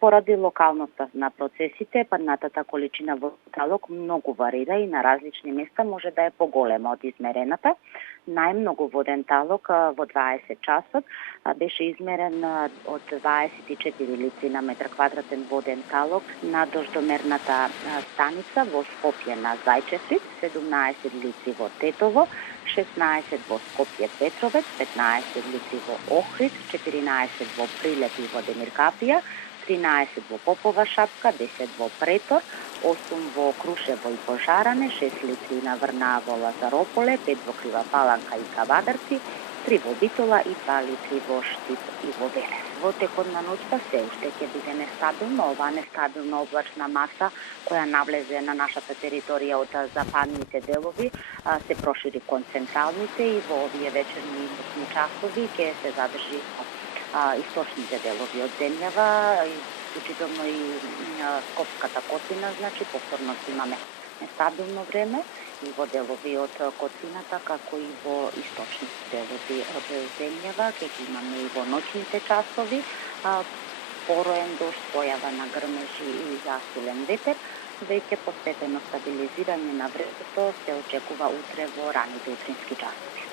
Поради локалноста на процесите, паднатата количина во талок многу варира и на различни места може да е поголема од измерената. Најмногу воден талок во 20 часот беше измерен од 24 лици на метар квадратен воден талок на дождомерната станица во Скопје на Зајчевци, 17 лици во Тетово, 16 во Скопје Петровец, 15 лици во Охрид, 14 во Прилеп и во Демиркапија, 13 во Попова Шапка, 10 во Претор, 8 во Крушево и Пожаране, 6 лици на Врна во Лазарополе, 5 во Крива Паланка и Кавадарци, 3 во Битола и 2 лици во Штип и во Велес. Во текот на ноќта се уште ќе биде нестабилно. Оваа нестабилна облачна маса која навлезе на нашата територија од западните делови се прошири кон централните и во овие вечерни и ноќни часови ќе се задржи источните делови од земјава, вклучително и Скопската котлина, значи повторно имаме нестабилно време и во делови од котлината, како и во источните делови од земјава, ќе ги имаме и во ноќните часови, пороен дожд, појава на грмежи и засилен ветер. Веќе постепено стабилизирање на времето се очекува утре во раните утрински часови.